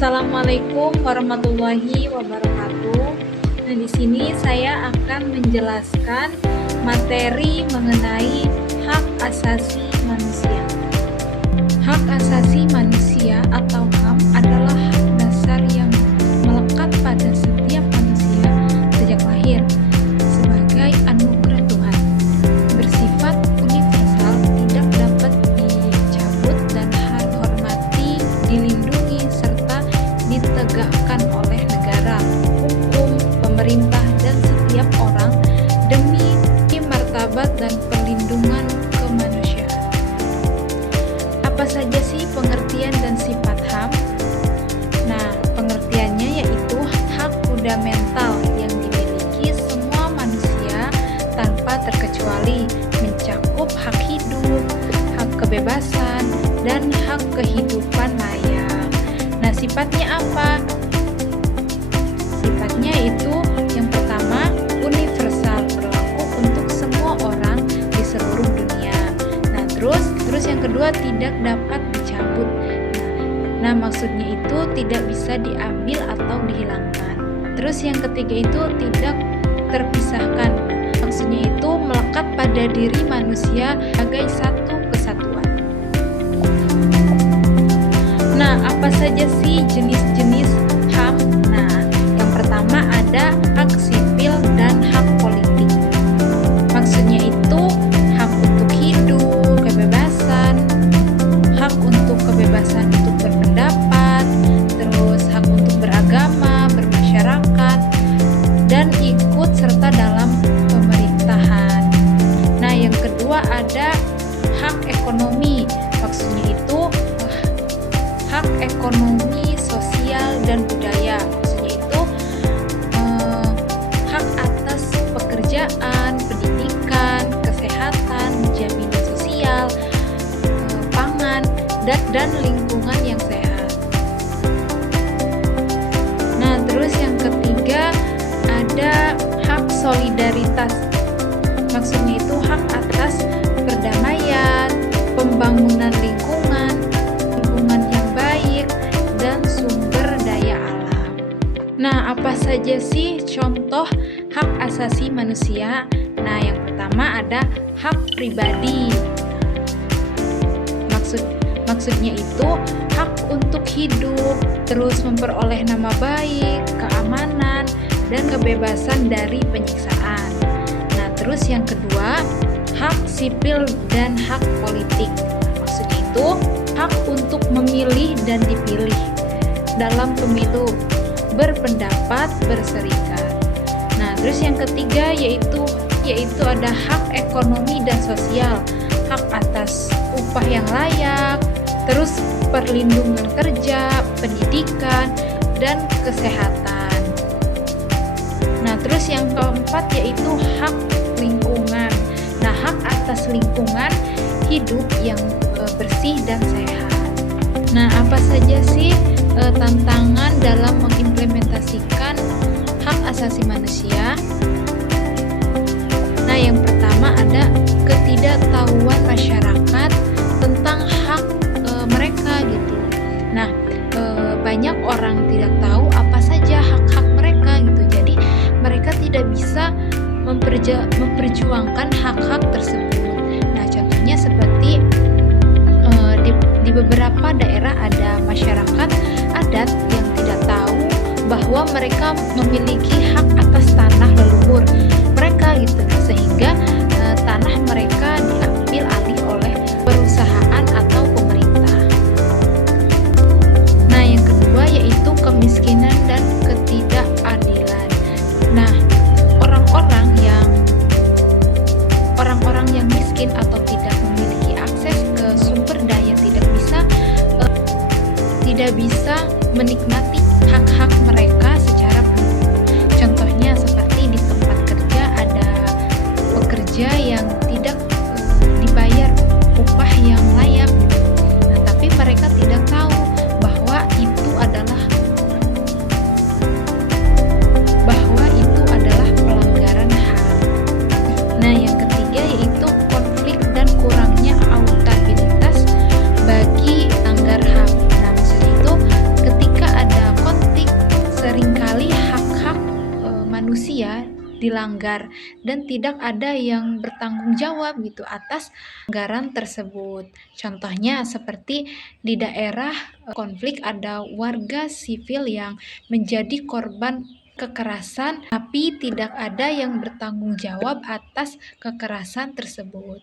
Assalamualaikum warahmatullahi wabarakatuh. Nah, di sini saya akan menjelaskan materi mengenai hak asasi manusia. Hak asasi manusia atau HAM adalah hak dasar yang melekat pada setiap manusia sejak lahir sebagai anugerah Tuhan. Bersifat universal, tidak dapat dicabut dan dihormati, dilindungi, serta ditegakkan oleh negara, hukum, pemerintah, dan setiap orang demi martabat dan perlindungan kemanusiaan. Apa saja sih pengertian dan sifat HAM? Nah, pengertiannya yaitu hak fundamental yang dimiliki semua manusia tanpa terkecuali, mencakup hak hidup, hak kebebasan, dan hak kehidupan layak. Nah, sifatnya apa? Sifatnya itu yang pertama, universal, berlaku untuk semua orang di seluruh dunia. Nah, terus yang kedua, tidak dapat dicabut. Nah, maksudnya itu tidak bisa diambil atau dihilangkan. Terus yang ketiga itu tidak terpisahkan. Maksudnya itu melekat pada diri manusia sebagai satu kesatuan. Nah, apa saja sih jenis-jenis HAM? Nah, yang pertama ada hak sipil dan hak politik. Maksudnya itu hak untuk hidup, kebebasan, hak untuk kebebasan untuk berpendapat, terus hak untuk beragama, bermasyarakat, dan ikut serta dalam pemerintahan. Nah, yang kedua ada hak ekonomi. Maksudnya itu hak ekonomi, sosial, dan budaya. Maksudnya itu hak atas pekerjaan, pendidikan, kesehatan, jaminan sosial, pangan, dan lingkungan yang sehat. Nah, terus yang ketiga ada hak solidaritas. Maksudnya itu hak atas perdamaian, pembangunan lingkungan yang baik, dan sumber daya alam. Nah, apa saja sih contoh hak asasi manusia? Nah, yang pertama ada hak pribadi. Maksudnya itu hak untuk hidup, terus memperoleh nama baik, keamanan, dan kebebasan dari penyiksaan. Nah, terus yang kedua, hak sipil dan hak politik. Maksudnya itu hak untuk memilih dan dipilih dalam pemilu, berpendapat, berserikat. Nah, terus yang ketiga yaitu ada hak ekonomi dan sosial, hak atas upah yang layak, terus perlindungan kerja, pendidikan, dan kesehatan. Nah, terus yang keempat yaitu hak lingkungan. Nah, hak atas lingkungan hidup yang bersih dan sehat. Nah, apa saja sih tantangan dalam mengimplementasikan hak asasi manusia? Nah, yang pertama ada ketidaktahuan masyarakat tentang hak mereka gitu. Nah, banyak orang tidak tahu apa saja hak-hak mereka gitu. Jadi mereka tidak bisa memperjuangkan hak-hak tersebut. Nah, contohnya seperti di beberapa daerah ada masyarakat adat yang tidak tahu bahwa mereka memiliki hak atas tanah leluhur mereka gitu, sehingga tanah mereka diambil alih oleh perusahaan atau pemerintah. Nah, yang kedua yaitu kemiskinan dan ketidakadilan. Nah, orang-orang yang miskin atau tidak memiliki akses ke sumber daya tidak bisa menikmati hak-hak mereka secara penuh. Contohnya seperti di tempat kerja ada pekerja yang tidak dibayar upah yang layak. Nah, tapi mereka tidak tahu bahwa itu adalah pelanggaran HAM. Nah, yang ketiga yaitu konflik dan kurangnya akuntabilitas bagi pelanggar HAM. Nah, maksudnya itu ketika ada dilanggar dan tidak ada yang bertanggung jawab gitu atas pelanggaran tersebut. Contohnya seperti di daerah konflik ada warga sipil yang menjadi korban kekerasan tapi tidak ada yang bertanggung jawab atas kekerasan tersebut.